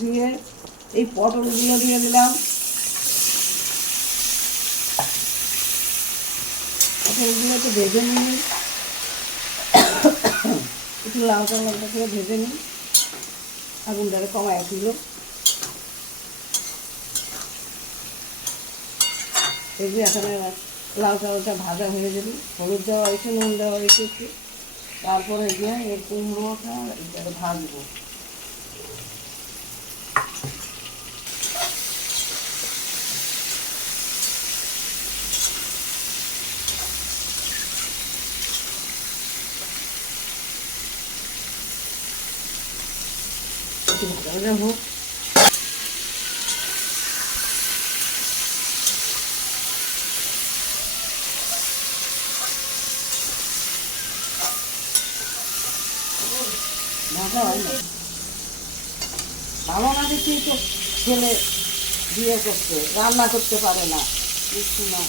দিয়ে এই পটলগুলো দিয়ে দিলাম। পটলগুলো একটু ভেজে নিই, একটু লালচা লালচা করে ভেজে নিই। আগুনটাকে কমায় দিল। দেখবি এখানে লালচা লালচা ভাজা হয়ে যাবে। হলুদ দেওয়া হয়েছে, নুন দেওয়া হয়েছে একটু। তারপরে গিয়ে এই কুমড়োটা এটাকে ভাজবো। একটু ভাজা ভাজা হোক। ভাজা হয় না, ভালো না দেখি তো ছেলে বিয়ে করতে রান্না করতে পারে না, কিছু না।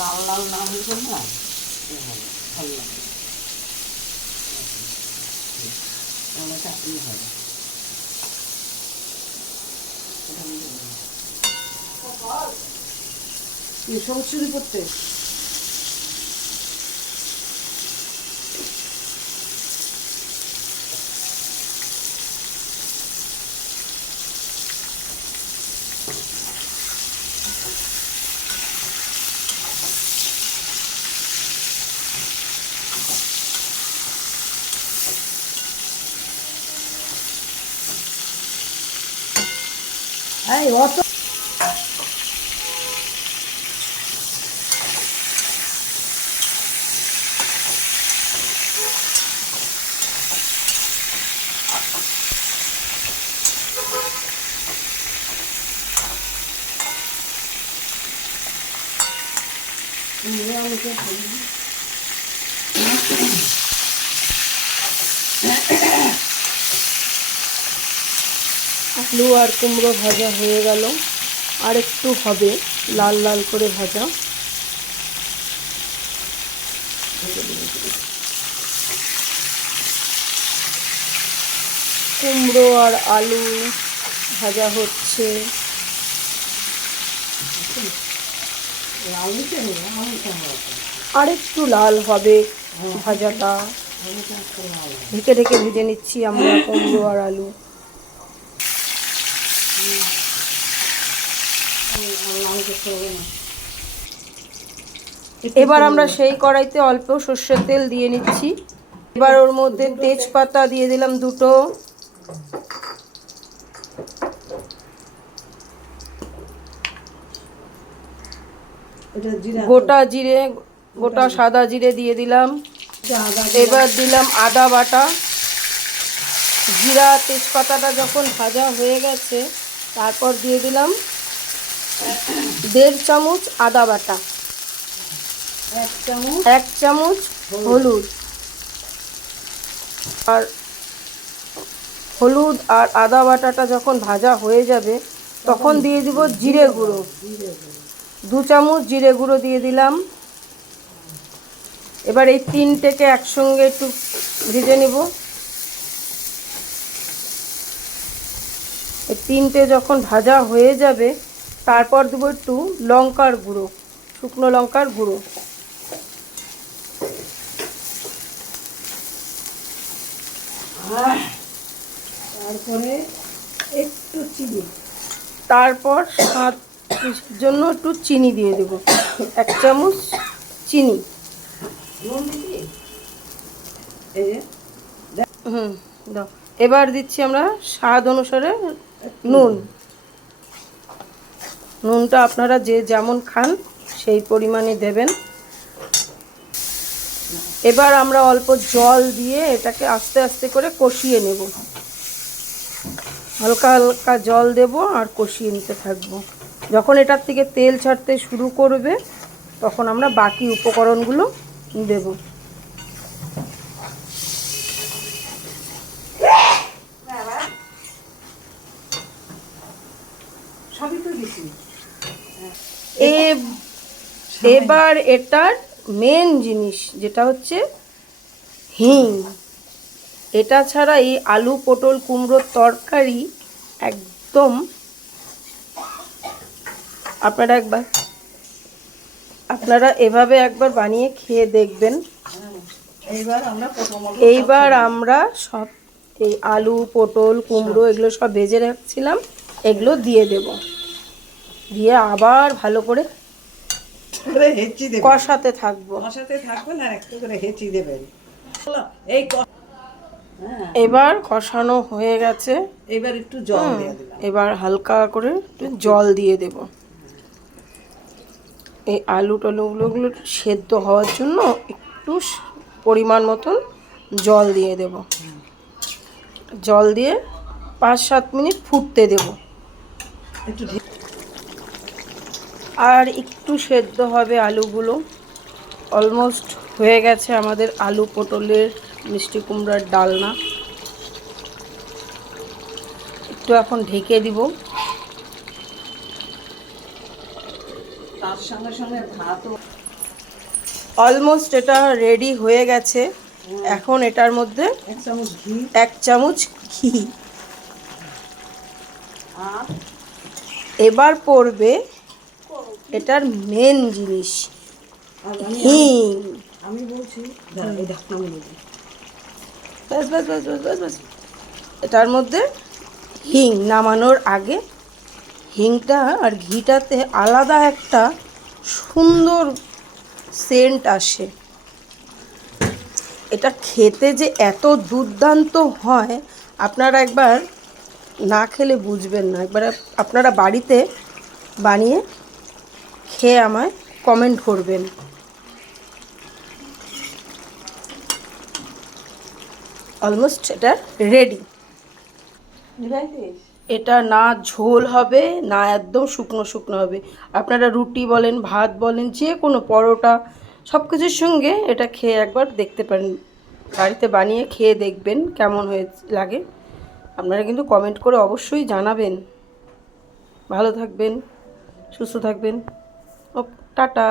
লাল লাল না হয়েছে না, ভালো লাগে, তাহলে চাটনি হয়। সবুজ শুরু করতে অত আলু আর কুমড়ো ভাজা হয়ে গেল, আর একটু হবে লাল লাল করে ভাজা। কুমড়ো আর আলু ভাজা হচ্ছে। আর একটু লাল হবে ভাজাটা, ঢেকে ঢেকে ভেজে নিচ্ছি আমরা কুমড়ো আর আলু। এবার আমরা সেই কড়াইতে অল্প সর্ষের তেল দিয়ে নিচ্ছি। এবার ওর মধ্যে তেজপাতা দিয়ে দিলাম দুটো, গোটা জিরে, গোটা সাদা জিরে দিয়ে দিলাম। এবার দিলাম আদা বাটা। জিরা তেজপাতাটা যখন ভাজা হয়ে গেছে তারপর দিয়ে দিলাম 1.5 চামচ আদা বাটা, 1 চামচ হলুদ। আর হলুদ আর আদা বাটাটা যখন ভাজা হয়ে যাবে তখন দিয়ে দিব জিরে গুঁড়ো, 2 চামচ জিরে গুঁড়ো দিয়ে দিলাম। এবার এই তিনটেকে একসঙ্গে একটু ভেজে নেব। এই তিনটে যখন ভাজা হয়ে যাবে তারপর দেবো একটু লঙ্কার গুঁড়ো, শুকনো লঙ্কার গুঁড়ো। তারপরে একটু চিনি, তারপর স্বাদ জন্য একটু চিনি দিয়ে দেবো, 1 চামচ চিনি। দাও। এবার দিচ্ছি আমরা স্বাদ অনুসারে নুন। নুনটা আপনারা যে যেমন খান সেই পরিমাণে দেবেন। এবার আমরা অল্প জল দিয়ে এটাকে আস্তে আস্তে করে কষিয়ে নেব। হালকা হালকা জল দেব আর কষিয়ে নিতে থাকবো। যখন এটার থেকে তেল ছাড়তে শুরু করবে তখন আমরা বাকি উপকরণগুলো দেব। এবার এটার মেন জিনিস যেটা হচ্ছে হিং। এটা ছাড়া এই আলু পটল কুমড়োর তরকারি একদম, আপনারা এভাবে একবার বানিয়ে খেয়ে দেখবেন। এইবার আমরা সব এই আলু পটল কুমড়ো এগুলো সব ভেজে রাখছিলাম, এগুলো দিয়ে দেব, দিয়ে আবার ভালো করে কষাতে থাকবো। না, একটু করে হেঁচি দেবেন। এবার কষানো হয়ে গেছে, এবার একটু জল দিয়ে দিলাম। এবার হালকা করে একটু জল দিয়ে দেব। এই আলু টলুগুলো সেদ্ধ হওয়ার জন্য একটু পরিমাণ মতন জল দিয়ে দেব। জল দিয়ে 5-7 মিনিট ফুটতে দেব। আর একটু সেদ্ধ হবে আলুগুলো। অলমোস্ট হয়ে গেছে আমাদের আলু পটলের মিষ্টি কুমড়ার ডালনা। একটু এখন ঢেকে দিব। তার সঙ্গে সঙ্গে ভাতও। অলমোস্ট এটা রেডি হয়ে গেছে। এখন এটার মধ্যে 1 চামচ ঘি। আর এবার পড়বে এটার মেন জিনিস, হিং। আমি বলছি এই ঢাকনা মেলে দিই। ব্যাস ব্যাস ব্যাস ব্যাস ব্যাস ব্যাস। এটার মধ্যে হিং নামানোর আগে হিংটা আর ঘিটাতে আলাদা একটা সুন্দর সেন্ট আসে। এটা খেতে যে এত দুর্দান্ত হয় আপনারা একবার না খেলে বুঝবেন না। একবার আপনারা বাড়িতে বানিয়ে খেয়ে আমায় কমেন্ট করবেন। অলমোস্ট এটা রেডি। এটা না ঝোল হবে না একদম শুকনো শুকনো হবে। আপনারা রুটি বলেন ভাত বলেন যে কোনো পরোটা সব কিছুর সঙ্গে এটা খেয়ে একবার দেখতে পারেন। বাড়িতে বানিয়ে খেয়ে দেখবেন কেমন হয়ে লাগে। আপনারা কিন্তু কমেন্ট করে অবশ্যই জানাবেন। ভালো থাকবেন, সুস্থ থাকবেন। ও টাটা।